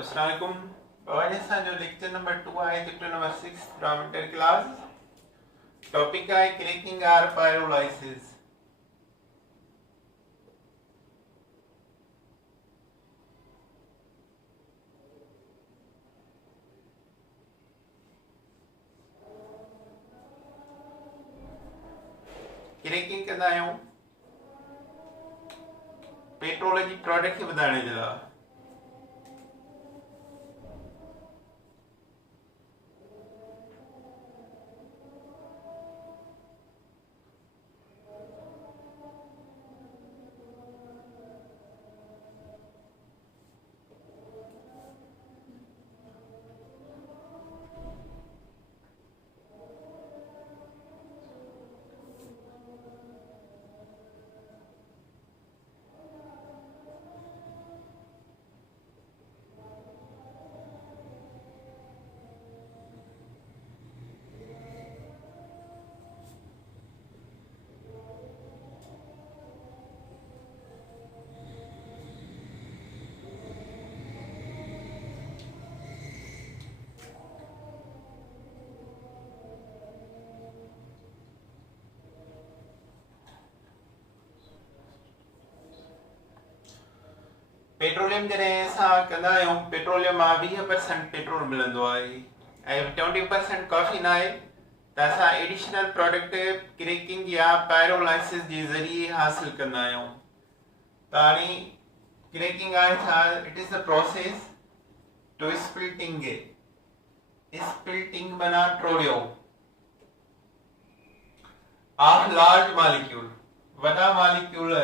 अस्सलाम वालेकुम। आज असांजो लेक्चर नंबर 2 आहे, chapter number 6 from inter class. Topic आहे क्रैकिंग आर पायरोलाइसिस। क्रैकिंग कंदा आहियूं पेट्रोल जी प्रोडक्ट खे वधाइण जे लाइ। पेट्रोलियम जॾहिं असां कंदा आहियूं, पेट्रोलियम मां 20% पेट्रोल मिलंदो आहे ऐं 20% काफ़ी न आहे, त असां एडिशनल प्रोडक्ट क्रैकिंग या पायरोलाइसिस जे ज़रिए हासिल कंदा आहियूं। त हाणे क्रैकिंग आहे छा? It is the process to splitting माना ट्रोड़ियो ऑफ लार्ज मॉलिक्यूल, वॾा मॉलिक्यूल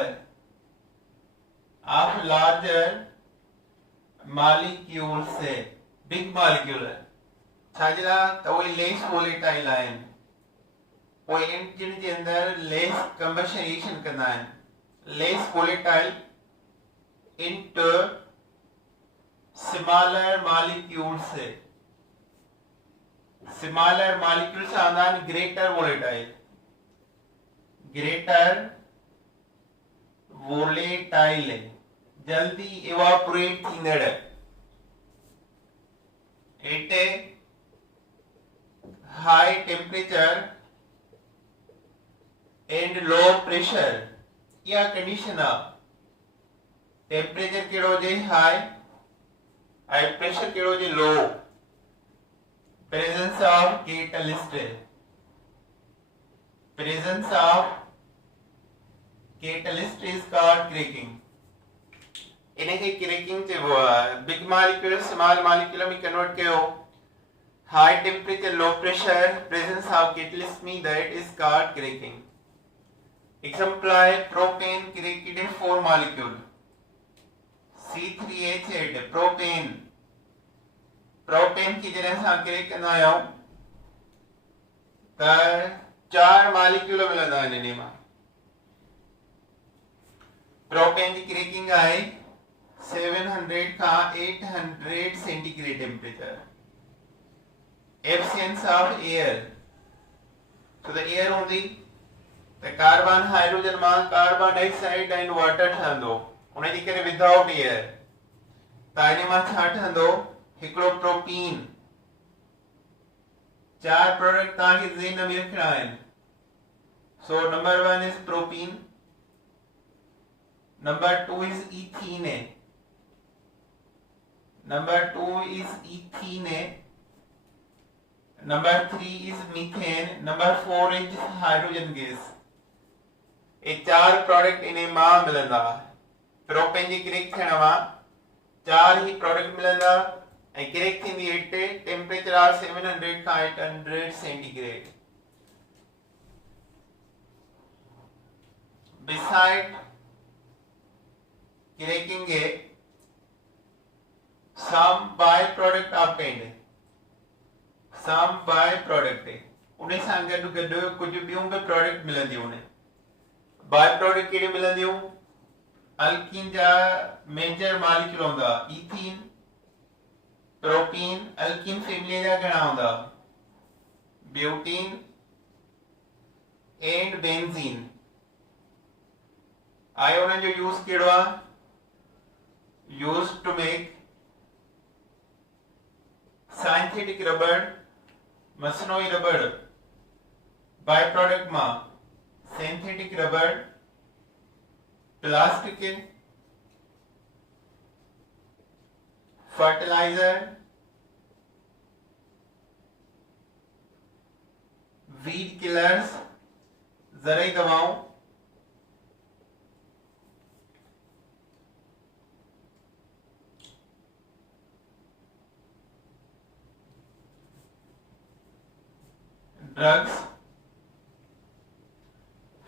of larger molecules से big molecule छाजला तो वो less volatile आहिनि, वो इंजन जे अंदर less combustion reaction कंदा आहिनि, less volatile into smaller molecules से smaller molecules आंदा आहिनि greater volatile जल्दी इवापोरेट थींदड़। At high temperature and low pressure या कंडीशन आ। टेम्परेचर केड़ो जे हाई ऐं प्रेशर केड़ो जे low. Presence of catalyst is called cracking। इनके क्रैकिंग चइबो आहे। बिग मॉलिक्यूल स्मॉल मॉलिक्यूल में कन्वर्ट कयो। High temperature low pressure presence of catalyst में that is called cracking. Example है propane cracked in 4 molecule C3H8 propane की जगह सां क्रैक कंदा आहियूं त 4 मॉलिक्यूल मिलंदा आहिनि इन मां। प्रोपेन की क्रैकिंग आहे 700 का 800 centigrade temperature. Absence of air, तो द एयर हूंदी त कार्बन हाइड्रोजन मां कार्बन डाइऑक्साइड एंड वाटर ठहंदो, उन जे करे विदाउट एयर त इन मां छा ठहंदो? हिकिड़ो प्रोपीन। 4 प्रोडक्ट तव्हांखे ज़हन में रखणा आहिनि। So number 1 is propene, number 2 is ethene, number 3 is methane, number 4 is hydrogen gas। ये 4 प्रोडक्ट इन्हें मां मिलंदा। प्रोपेन जी क्रैक थियण मां 4 ही प्रोडक्ट मिलंदा ऐं क्रैक थींदी एट टेम्परेचर ऑफ 700 का 800 centigrade. Beside cracking a some byproduct obtained, some byproduct उन्हें सां गॾु गॾु कुझु ॿियूं बि प्रोडक्ट मिलंदियूं आहिनि। बाय प्रोडक्ट कहिड़ी मिलंदियूं? अल्कीन जा मेजर मॉलिक्यूल हूंदा, ईथीन, प्रोपीन। अल्कीन फैमिली जा घणा हूंदा? Butene and benzene. आयोन जो यूज कहिड़ो आहे? used to make सिंथेटिक रबड़ मसनोई रबड़ बाय प्रोडक्ट में सिंथेटिक रबड़ प्लास्टिक फर्टिलाइजर वीड किलर्स जरिए दवाओं drugs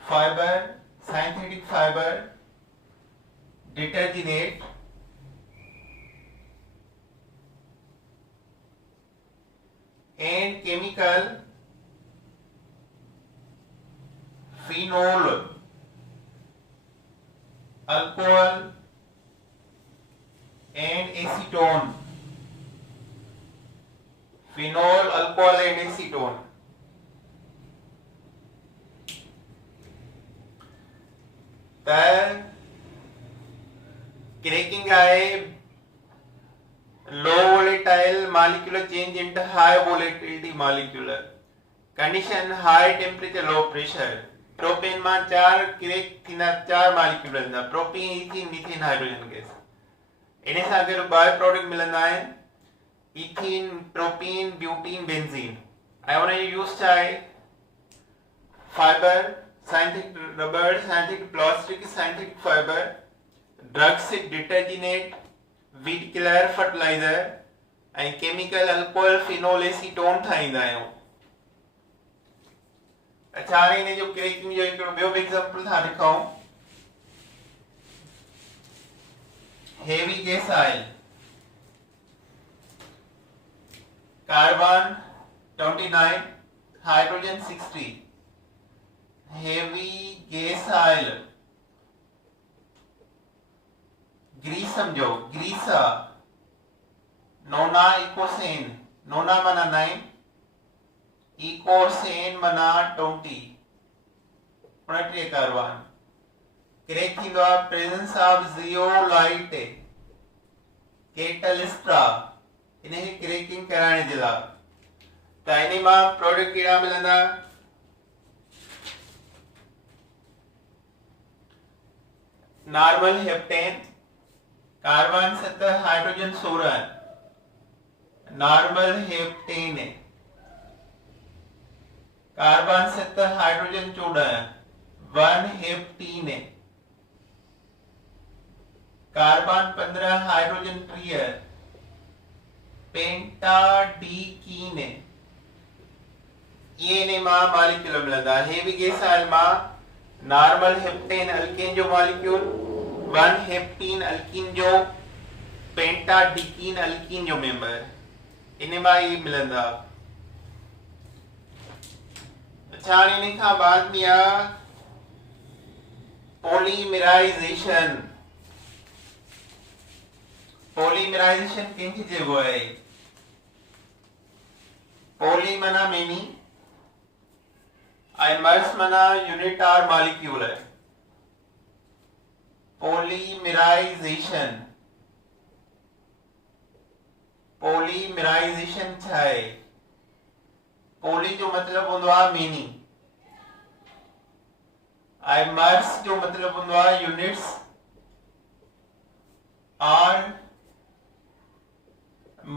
fibre synthetic fibre detergent and chemical phenol alcohol and acetone phenol alcohol and acetone cracking आए low volatile molecular change into high volatility molecular condition high temperature low pressure propane में चार crack थीना चार molecule ना propene ethene methane hydrogen gas इने से अगर by product मिलना है ethene propene butene benzene I want to use चाहे फाइबर सिंथेटिक रबड़ synthetic plastic synthetic fibre drugs detergent weed killer fertiliser ऐं केमिकल अल्कोहल फिनोल एसीटोन ठाहींदा आहियूं अच्छा हाणे इन जो क्रेकिंग जो हिकिड़ो ॿियो बि एग्जांपल था ॾेखारूं heavy gas oil carbon 29 hydrogen 60 heavy gas oil grease समझो ग्रीसा नोना इकोसेन नोना माना 9 इकोसेन माना 20 उनटे कार्बन क्रेक थींदो आहे प्रेजेंस ऑफ जियोलाइट कैटलिस्ट्रा इन्हे क्रेकिंग कराइण जे लाइ त इन मां प्रोडक्ट कहिड़ा मिलंदा normal heptane carbon 7 hydrogen 16 normal heptane carbon 7 hydrogen 14 1 heptene carbon 15 hydrogen 3 pentadecene ये ने मां मॉलिक्यूल मिलंदा हेवी गैस ऑयल मां नॉर्मल हेप्टेन अल्केन जो मॉलिक्यूल 1 हेप्टीन अल्कीन जो पेंटाडीकीन अल्कीन जो मेंबर इन मां ये मिलंदा अच्छा इन खां बाद में आ पॉलीमराइजेशन पॉलीमराइजेशन कंहिंखे चइबो आहे पॉली माना मेनी ऐं मर्स माना यूनिट आर मॉलिक्यूल है पॉलीमराइजेशन पॉलीमराइजेशन छा है पॉली जो मतलब होंदो आहे मेनी ऐं मर्स जो मतलब होंदो आहे यूनिट्स आर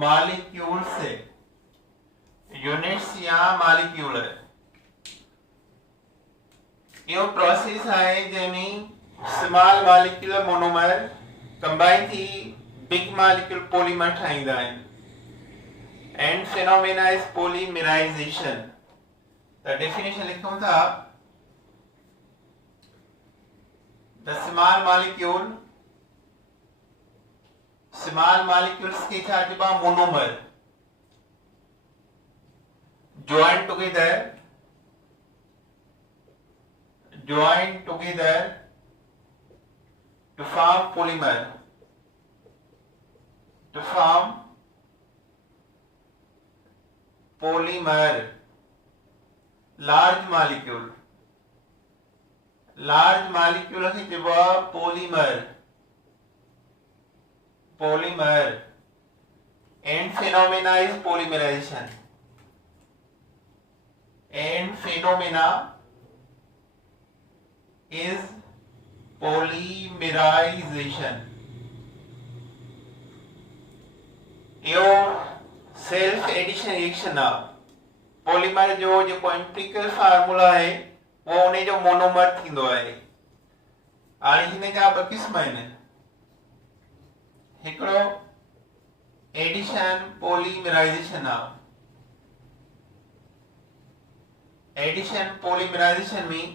मॉलिक्यूल से यूनिट्स या मॉलिक्यूल यो प्रोसेस है जंहिंमें स्मॉल मॉलिक्यूलर मोनोमर कंबाइन थी बिग मॉलिक्यूल पॉलीमर ठाहींदा आहिनि and phenomena is polymerization the definition लिखूं था द स्मॉल मॉलिक्यूल्स के छा चइबो आहे monomer join together to form polymer large molecule खे चइबो आहे polymer End phenomena is polymerization. End phenomena is polymerization. यो सेल्फ एडिशन रिएक्शन आहे. पॉलीमर जो जेको एम्पिरिकल फार्मूला आहे वो उन जो मोनोमर थींदो आहे. हाणे हिन जा ॿ क़िस्म आहिनि. हिकिड़ो एडिशन पॉलीमराइजेशन आहे. एडिशन पॉलीमराइजेशन में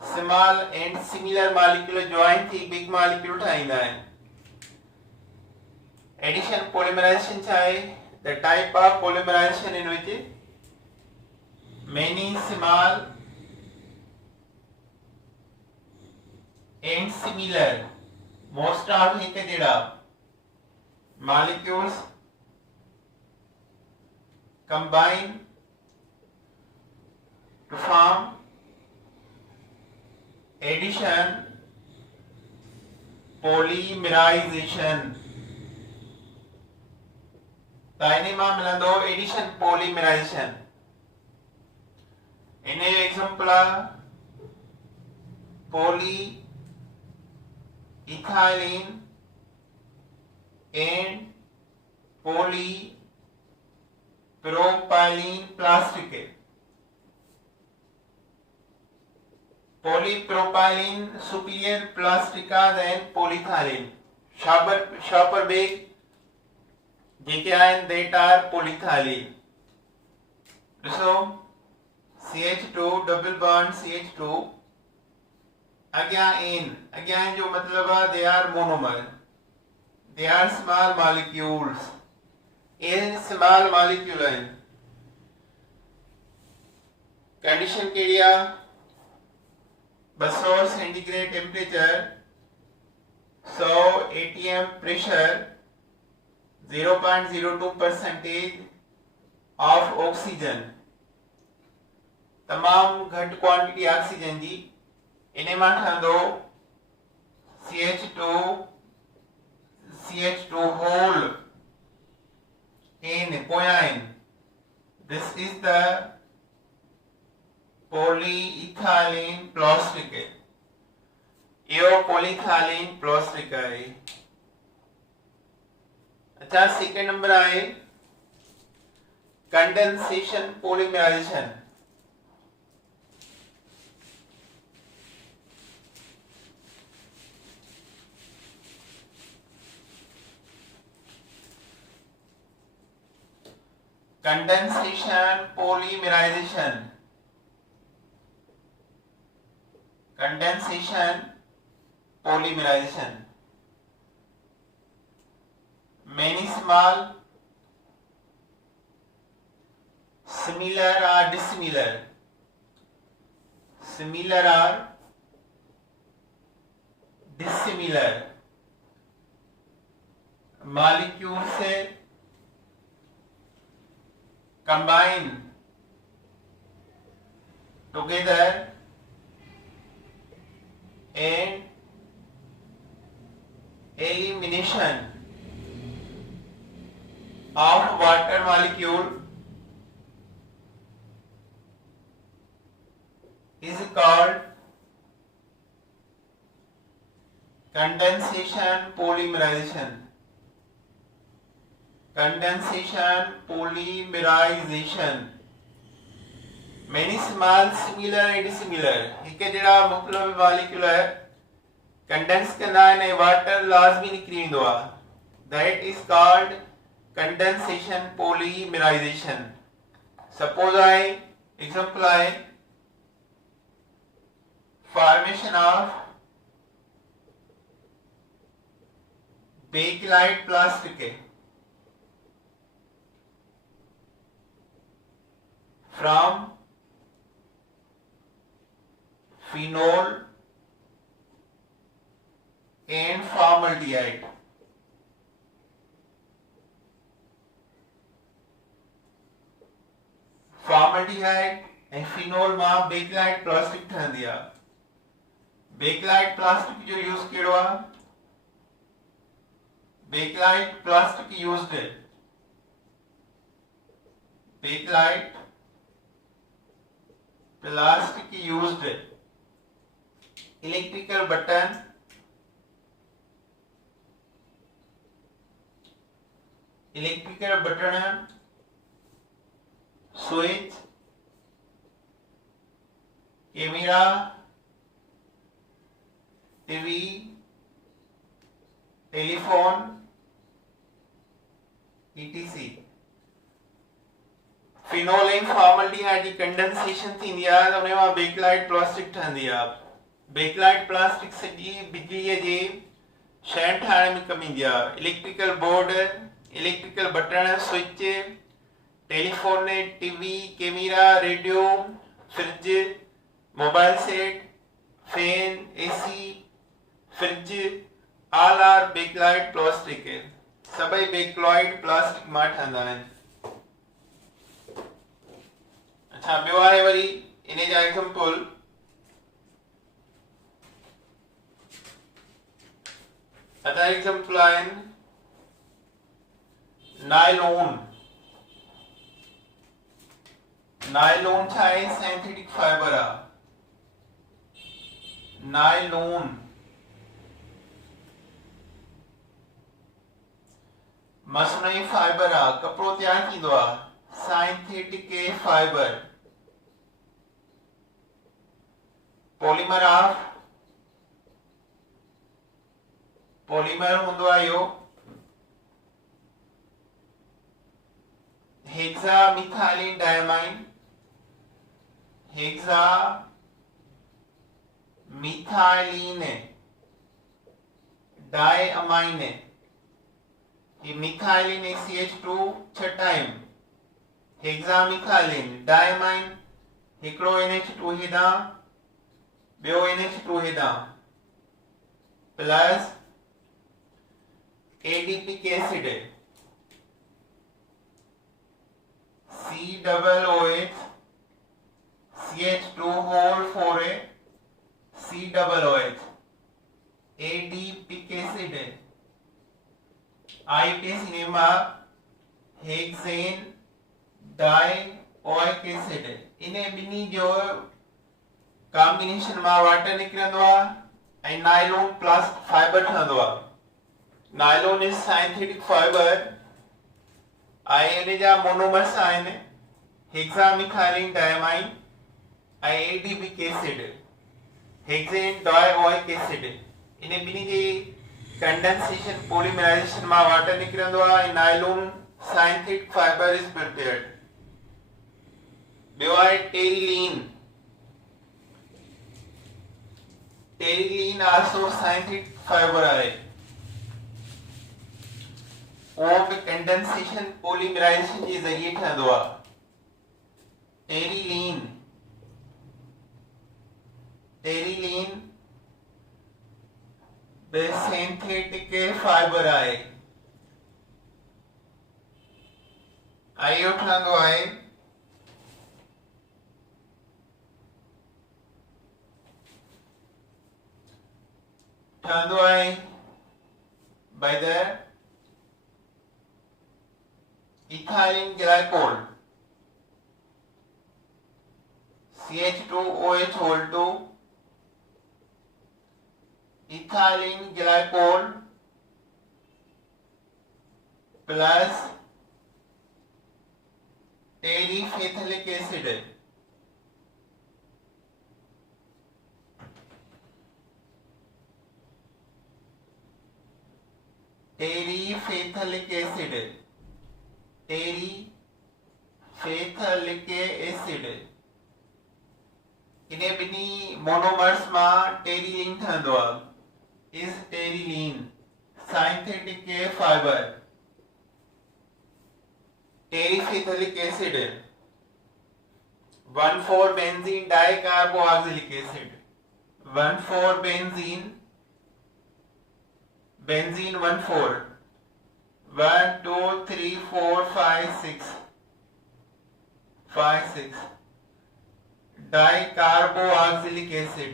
small and similar molecule join थी बिग मॉलिक्यूल ठाहींदा आहिनि. Addition polymerization is the type of polymerization in which many small and similar, most of the molecules combine to form addition polymerization. ताइने में मिलंदो addition polymerisation. इन जो example polyethylene and polypropylene plastic. Polypropylene superior प्लास्टिका than polyethylene. Schaperbeek जेके आहिनि that are polyethylene. ॾिसो CH2 double bond CH2 अॻियां in जो मतिलबु आहे they are monomer, they are small molecules. इन small molecule आहिनि. कंडीशन कहिड़ी आहे? 200 centigrade temperature, 100 atm pressure, 0.02% of oxygen. तमाम घट क्वांटिटी ऑक्सीजन जी. इन मां ठहंदो CH2 होल in पोयां in. This is the polyethylene plastic. यो polyethylene plastic है. अच्छा, सेकेंड नंबर आए condensation polymerization. Condensation polymerization. Condensation polymerization. Many small, similar or dissimilar, similar or dissimilar molecules से combine together and elimination of water molecule is called condensation polymerization. Condensation polymerization. Many small similar and dissimilar. एक जड़ा मुख्तलिफ molecule है condense करना है ने water लाजमी निकली इंदो. That is called condensation polymerization. Suppose example formation of bakelite plastic from phenol and formaldehyde. formaldehyde and phenol मां bakelite plastic ठहंदी आहे. bakelite plastic जो यूज कहिड़ो आहे? bakelite plastic used bakelite plastic used, electrical button, switch, camera, TV, telephone, etc. Phenol ऐं formaldehyde जी condensation थींदी आहे त उन मां बेकलाइट प्लास्टिक ठहंदी आहे। बेकलाइट प्लास्टिक सॼी बिजलीअ जे शइ ठाहिण में कमु ईंदी आहे। Electrical board, electrical button, switch, telephone, TV, camera, radio, fridge, mobile set, fan, AC, fridge, all are Bakelite plastic. सभई बेकलाइट प्लास्टिक मां ठहंदा आहिनि। अच्छा, ॿियो आहे वरी इन जा एग्जांपल। अदा एग्जांपल आहिनि नायलॉन। नायलॉन छा आहे? सिंथेटिक फाइबर आहे। नायलॉन मसनूई फाइबर आहे, कपिड़ो तैयार थींदो आहे। Synthetic fibre. पॉलीमर हूंदो आहे इहो हेक्सामिथाइलिन डायमाइन। Hexamethylene diamine. ये methylene CH2 6 time. Hexamethylene diamine हिकिड़ो NH2 हेॾां, ॿियो NH2 हेॾां, plus adipic acid COOH CH2 whole 4A COOH adipic acid आईपेसिनेमा हेक्सेन डाइओइक एसिड। इन ॿिन्ही जो कॉम्बिनेशन मां वाटर निकिरंदो आहे ऐं नायलॉन प्लास्टिक फाइबर ठहंदो आहे। नायलॉन इज सिंथेटिक फाइबर ऐं इन जा मोनोमर्स आहिनि हेक्सामिथाइलिन डायमाइन ऐं adipic acid hexane dioic acid. इन ॿिन्ही जी कंडेंसेशन पॉलीमराइजेशन मां वाटर निकिरंदो आहे ऐं nylon synthetic fibre is prepared. ॿियो आहे terylene. Terylene also synthetic fibre आहे। उहो बि कंडेंसेशन पॉलीमराइजेशन जे ज़रिए ठहंदो आहे। टेरिलीन बे सिंथेटिक फाइबर आहे। इहो ठहंदो आहे by the ethylene glycol CH2OH whole 2 ethylene glycol plus terephthalic acid। terephthalic acid इन ॿिन्ही मोनोमर्स मां टेरिलीन ठहंदो आहे। Is terylene synthetic fibre. terephthalic acid 1,4-benzene dicarboxylic acid 1,4-benzene benzene 1,4 1 2 3 4 5 6 dicarboxylic acid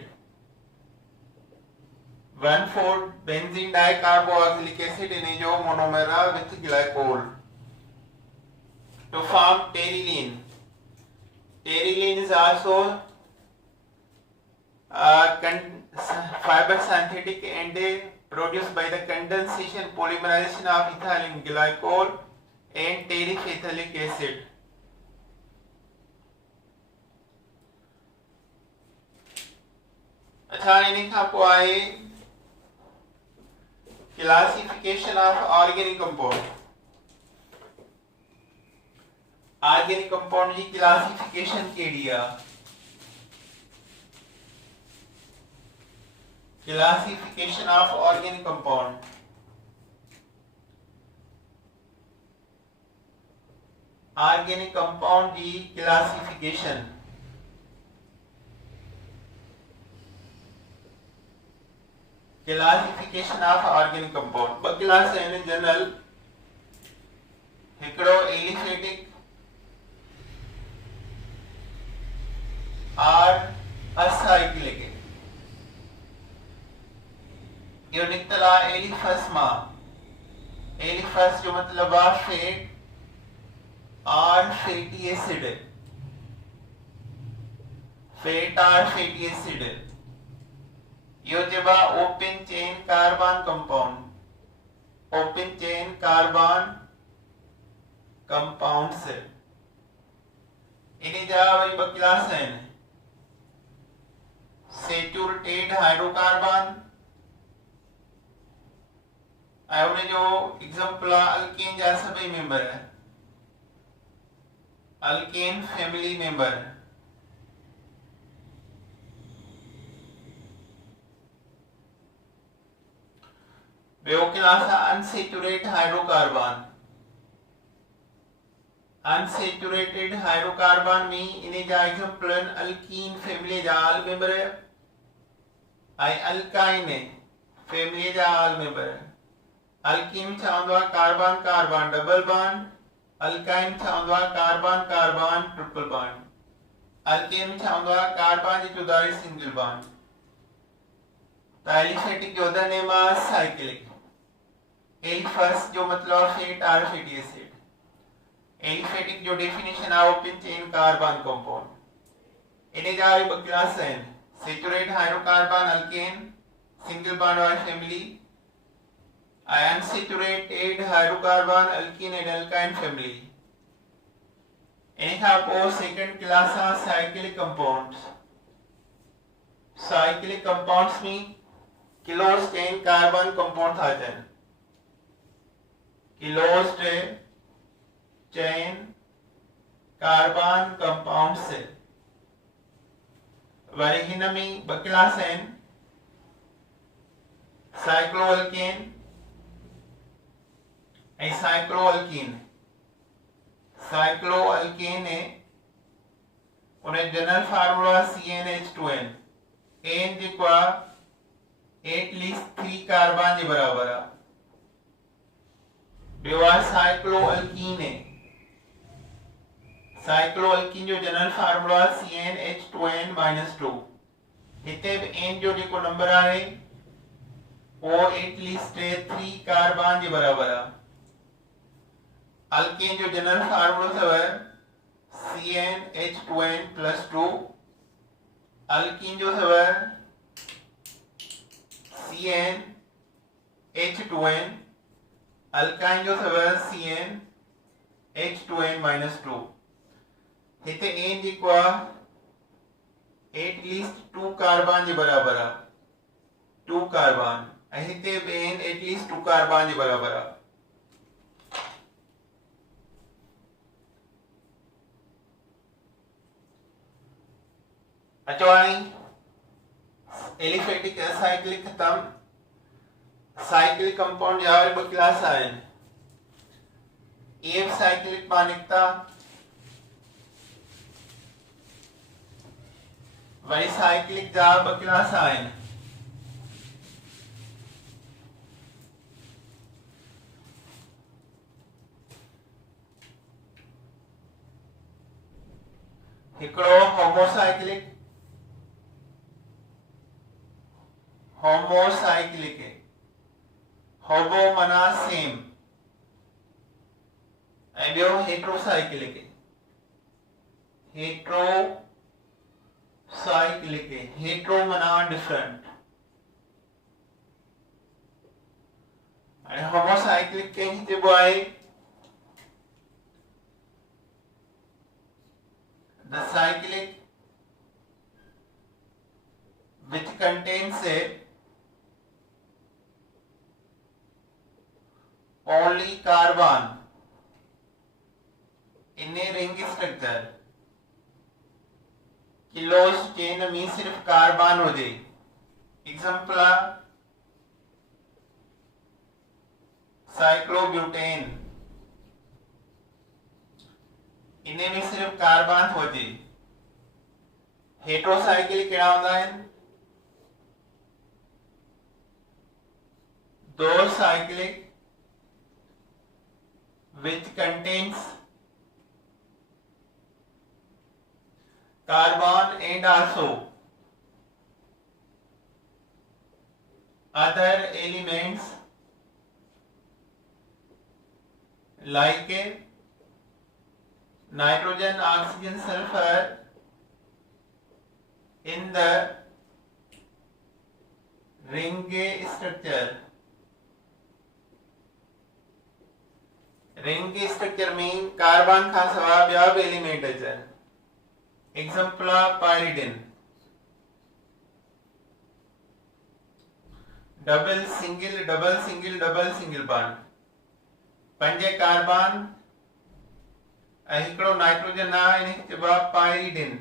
1,4-benzene dicarboxylic acid इन जो monomer आहे with glycol. to form pteryline. Pteryline is also fiber synthetic and produced by the condensation polymerization of ethylene glycol and terephthalic acid. अच्छा इन्हीं खां पोइ आहे classification of organic compound. Organic compound जी classification कहिड़ी आहे? Classification of organic compound. Organic compound की classification. Classification of organic compound. ब क्लास आहिनि जनरल. हिकिड़ो एलिफेटिक और असाइक्लिक. यो निकतला एलिफस मां. एलिफस जो मतलब आहे फैट और फैटी एसिड. फैट और फैटी एसिड यो जेबा open chain carbon compound. Open chain carbon compounds इन्हीं जा वरी ब क्लास आहिनि. सेचुरेटेड हाइड्रोकार्बन ऐं उन जो एग्जांपल आहे अल्केन जा सभई मेंबर. Alkane family member. ॿियो क्लास आहे अनसेचुरेटेड हाइड्रोकार्बन. अनसेचुरेटेड हाइड्रोकार्बन में इन जा एग्जांपल आहिनि अल्कीन फैमिली जा ऑल मेंबर ऐं अल्काइन फैमिली जा ऑल मेंबर. अल्कीन छा हूंदो आहे carbon carbon double bond. Alkyne छा हूंदो आहे carbon carbon triple bond. Alkane छा हूंदो आहे कार्बन जी जुदाई सिंगल बॉन्ड. त एलिफेटिक जो द नेम आहे साइक्लिक. एलिफस जो मतलब फैट और फैटी एसिड. एलिफेटिक जो डेफिनेशन आहे ओपन चेन कार्बन कंपाउंड. इन जा ब क्लास आहिनि. Saturated hydrocarbon alkane single bond वारी family. Unsaturated hydrocarbon alkene and alkyne family. इन खां पोइ सेकंड क्लास आहे साइक्लिक कंपाउंड्स. साइक्लिक कंपाउंड्स में क्लोज चेन कार्बन कंपाउंड था अचनि. Closed chain carbon compounds. वरी हिन में ब क्लास आहिनि. साइक्लोअल्केन ऐं साइक्लोअल्कीन. साइक्लोअल्केन उन जनरल फार्मूला CnH2n. एन जेको आहे एटलीस्ट 3 कार्बन जे बराबर आहे. ॿियो आहे साइक्लोअल्कीन. साइक्लोअल्कीन जो जनरल फार्मूला CnH2n-2. हिते बि एन जो जेको नंबर आहे वो एटलीस्ट 3 कार्बन जे बराबर आहे. अल्केन जो जनरल फार्मूला अथव CnH2n+2. अल्कीन जो अथव CnH2n. अल्काइन जो अथव CnH2n-2. हिते एन जेको आहे एटलीस्ट 2 कार्बन जे बराबर आहे. 2 कार्बन ऐं हिते बि एन एटलीस्ट 2 कार्बन जे बराबर आहे. अचो हाणे एलिफेटिक साइक्लिक खत्म. साइक्लिक कंपाउंड जा वरी ब क्लास आहिनि. एफ साइक्लिक मां निकिता. वरी साइक्लिक जा ब क्लास आहिनि. हिकिड़ो होमोसाइक्लिक. होमोसाइक्लिक होमो माना सेम. ऐं ॿियो हेट्रोसाइक्लिक है, हेट्रोसाइक्लिक है, हेट्रो मना डिफरेंट, आणि होमोसाइक्लिक कहीं ते boy the cyclic which contains a only carbon in a ring structure, किलोस chain में सिर्फ कार्बन हो जाए, एग्जांपल साइक्लोब्यूटेन, इन्हें में सिर्फ कार्बन हो जाए। हेट्रोसाइक्लिक क्या होता है? दो cyclic which contains carbon and also other elements like nitrogen, oxygen, sulfur in the ring structure. Ring के स्ट्रक्चर में कार्बन का सवा व्याप एलिमेंट है, example pyridine, double single double single double single bond, पंजे कार्बन हिकड़ो नाइट्रोजन ना इन्हें चबा पायरिडिन,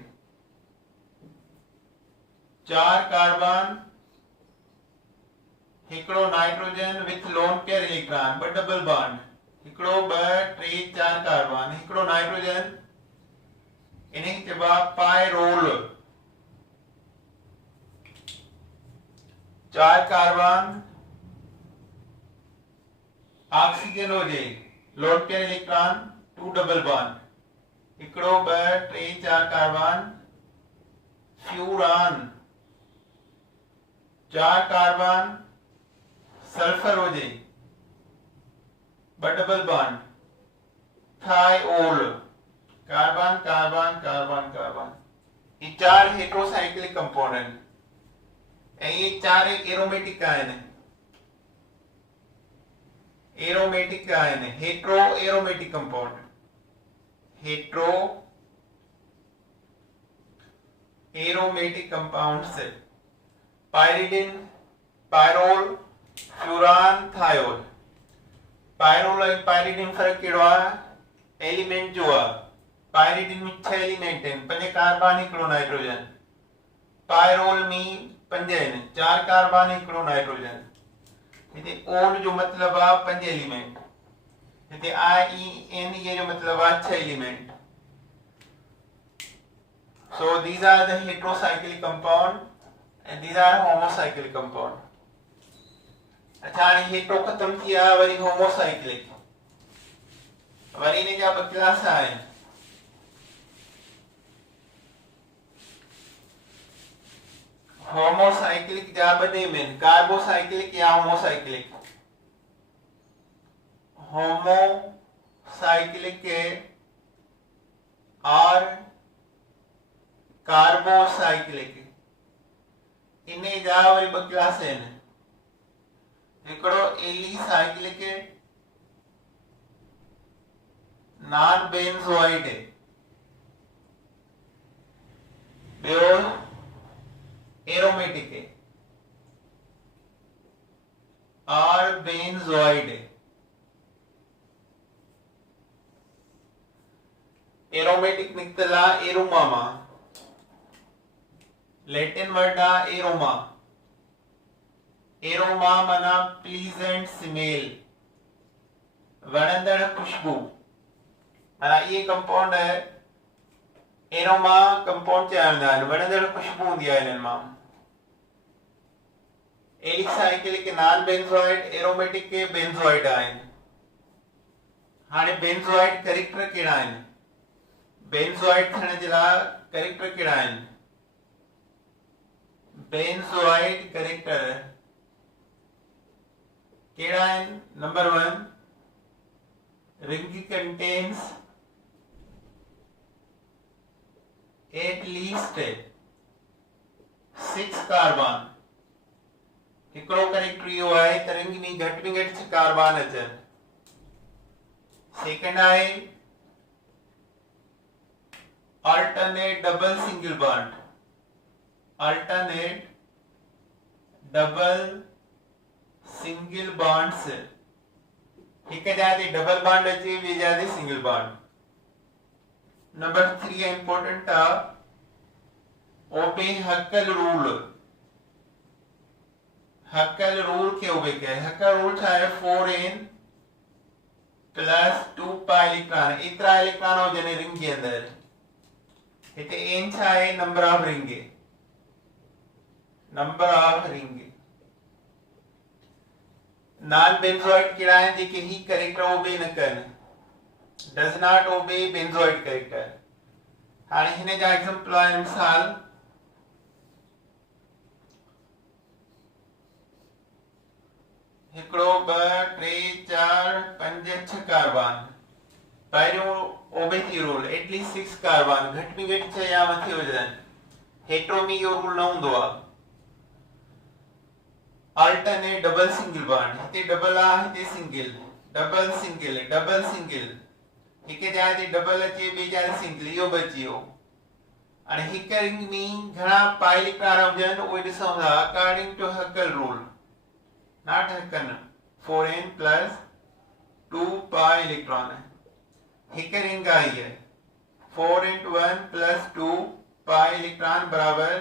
चार कार्बन हिकड़ो nitrogen with lone pair electron but double bond, हिकड़ो ब टे चार कार्बन हिकड़ो नाइट्रोजन इन्हें चबा पायरोल, चार कार्बन ऑक्सीजन हो जाए, lone pair electron to double bond, हिकड़ो ब टे चार कार्बन फ्यूरान, चार कार्बन सल्फर हो जाए double bond, thiol, carbon carbon carbon carbon, ये चार हेट्रोसाइक्लिक कंपोनेंट, ये चार एरोमेटिक आयन है, एरोमेटिक आयन है, hetero aromatic compound, hetero aromatic compound से pyridine, pyrrole, furan, thiol, pyrrole और पायरिडिन फर्क केड़ो एलिमेंट जो है, पायरिडिन में 6 एलिमेंट हैं, पंजे कार्बन हिकड़ो नाइट्रोजन, पायरोल में पंजे हैं, 4 कार्बन हिकड़ो नाइट्रोजन, इते ओल जो मतलब आ 5 एलिमेंट, इते IEN ये जो मतलब आ 6 element. So these are the heterocyclic compound and these are homocyclic compound. अच्छा हेट्रो खत्म किया वरी होमोसाइक्लिक, वरी ने क्या क्लास आए होमोसाइक्लिक जा बने में कार्बोसाइक्लिक या होमोसाइक्लिक, होमोसाइक्लिक के और कार्बोसाइक्लिक इन्हें जा वरी ब क्लास है ने, हिकड़ो एलिसाइक्लिक नॉन बेंजोइड है, ॿियो एरोमेटिक है और बेंजोइड है, एरोमेटिक निकतला एरोमा, लैटिन वर्ड आ एरोमा, एरोमा माना प्लीजेंट स्मेल, वणंदड़ खुशबू, माना ये कंपाउंड है एरोमा कंपाउंड चवंदा आहिनि, वणंदड़ खुशबू हूंदी आहे इन्हनि मां। एलिसाइक्लिक नॉन बेंजोइड, एरोमेटिक के बेंजोइड आहिनि। हाणे बेंजोइड कैरेक्टर कहिड़ा आहिनि, बेंजोइड थियण जे लाइ कैरेक्टर कहिड़ा आहिनि, बेंजोइड कैरेक्टर कहिड़ा आहिनि, number 1 ring contains at least 6 carbon हिकिड़ो करेक्टर इहो आहे त रिंग में घटि में घटि 6 कार्बन अचनि। सेकंड आहे alternate double single bond, alternate double single bonds, हिक जगह ते डबल बॉन्ड अचे ॿिए जगह ते सिंगल बॉन्ड। नंबर 3 इंपॉर्टेंट आहे ओबे हक्कल रूल। हक्कल रूल के ओबे कहे, हक्कल रूल छा आहे 4n + 2 पाई इलेक्ट्रॉन, एतिरा इलेक्ट्रॉन हुजनि रिंग के अंदर। हिते n छा आहे number of ring, number of ring. Non benzenoid कहिड़ा आहिनि जेके ही करेक्टर ओबे न कनि, does not obey benzenoid character. हाणे हिन जा एग्जांपल आहिनि, मिसाल हिकिड़ो 2 3 4 5 6 कार्बन, पहिरियों ओबे थी रूल एटलीस्ट 6 कार्बन, घटि में घटि 6 या मथे हुजनि। हेटरो में इहो रूल न हूंदो आहे। अल्टरनेट डबल सिंगल बॉन्ड, हिते डबल आहे हिते single, double single double single, हिक जगह ते डबल अचे ॿिए जगह ते सिंगल, इहो बची वियो। हाणे हिक रिंग में घणा पाई इलेक्ट्रॉन हुजनि उहे ॾिसूं था according to Huckel rule, not Huckel, 4n + 2 pi electron. हिक रिंग आई है 4 × 1 + 2 पाई इलेक्ट्रॉन बराबर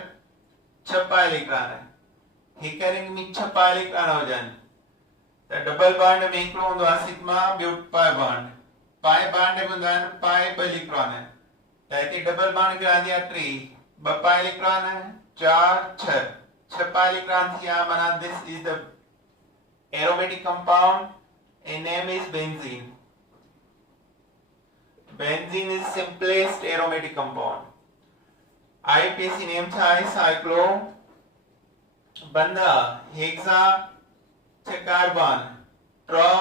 6 पाई इलेक्ट्रॉन है। हिक रिंग में 6 पाई इलेक्ट्रॉन हुजनि त डबल बॉन्ड में हिकिड़ो हूंदो आहे सिग्मा, ॿियो पाई बॉन्ड। पाई बॉन्ड में हूंदा आहिनि पाई 2 इलेक्ट्रॉन, त हिते डबल बॉन्ड कहिड़ा थी विया 3, 2 पाई इलेक्ट्रॉन 4 6 पाई इलेक्ट्रॉन थी विया। माना this is the aromatic compound and name is benzene. Benzene is simplest aromatic compound. IUPAC name छा आहे साइक्लो बंदा हेक्सा 6 कार्बन ट्रो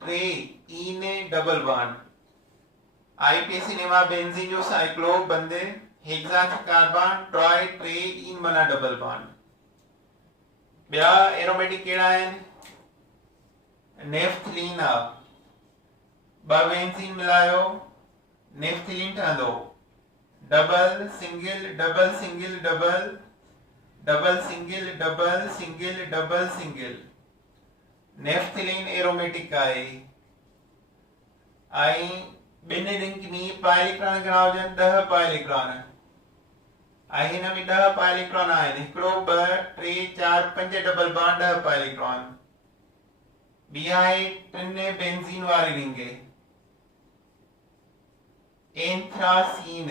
3 ईने डबल बॉन्ड। IUPAC नेम आहे बेंजीन जो साइक्लो बंदे हेक्सा 6 कार्बन ट्रोय 3 ईन बना डबल बॉन्ड। ॿिया एरोमेटिक कहिड़ा आहिनि, नेफ्थलीन आहे, 2 बेंजीन मिलायो नेफ्थलीन ठहंदो, double single double single double double single double single double single. Naphthalene aromatic आहे। ऐं ॿिनि रिंग में पाई इलेक्ट्रॉन घणा हुजनि 10 पाई इलेक्ट्रॉन, ऐं हिन में 10 पाई इलेक्ट्रॉन आहिनि, हिकिड़ो 2 3 4 5 डबल बॉन्ड 10 पाई इलेक्ट्रॉन। ॿी आहे 3 बेंजीन वारी रिंग एंथ्रासीन,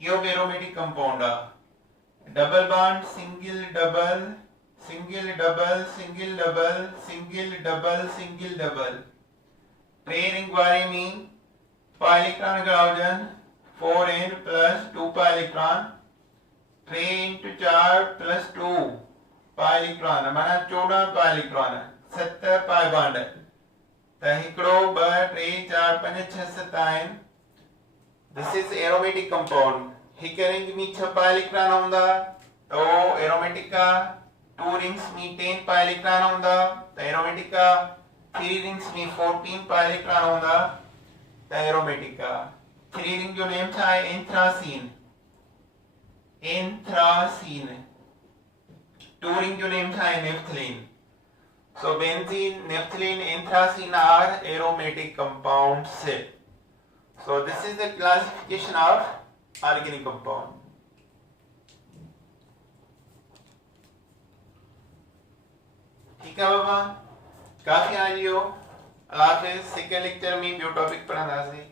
इहो बि एरोमेटिक कंपाउंड आहे। Double bond single double single double single double single double single double. 3 ring वारे में पाई इलेक्ट्रॉन घणा हुजनि 4n + 2 pi electron, 3 × 4 + 2 pi electron, माना 14 पाई इलेक्ट्रॉन, 7 पाई बॉन्ड। त हिकिड़ो 2 3 4 5 6 7 आहिनि। This is aromatic compound. हिक रिंग में 6 पाई इलेक्ट्रॉन हूंदा तो एरोमेटिक आहे, 2 रिंग्स में 10 पाई इलेक्ट्रॉन हूंदा त एरोमेटिक आहे, 3 रिंग्स में 14 पाई इलेक्ट्रॉन हूंदा त एरोमेटिक आहे। 3 रिंग जो नेम छा आहे एंथ्रासीन, एंथ्रासीन। 2 रिंग जो नेम छा आहे naphthalene. So benzene, naphthalene, anthracene are aromatic compounds. So this is the classification of organic compound. ठीक है बाबा, काफी आज यो। अल्लाह हाफिज़। सेकंड लेक्चर में ॿियो टॉपिक पढ़ंदासीं।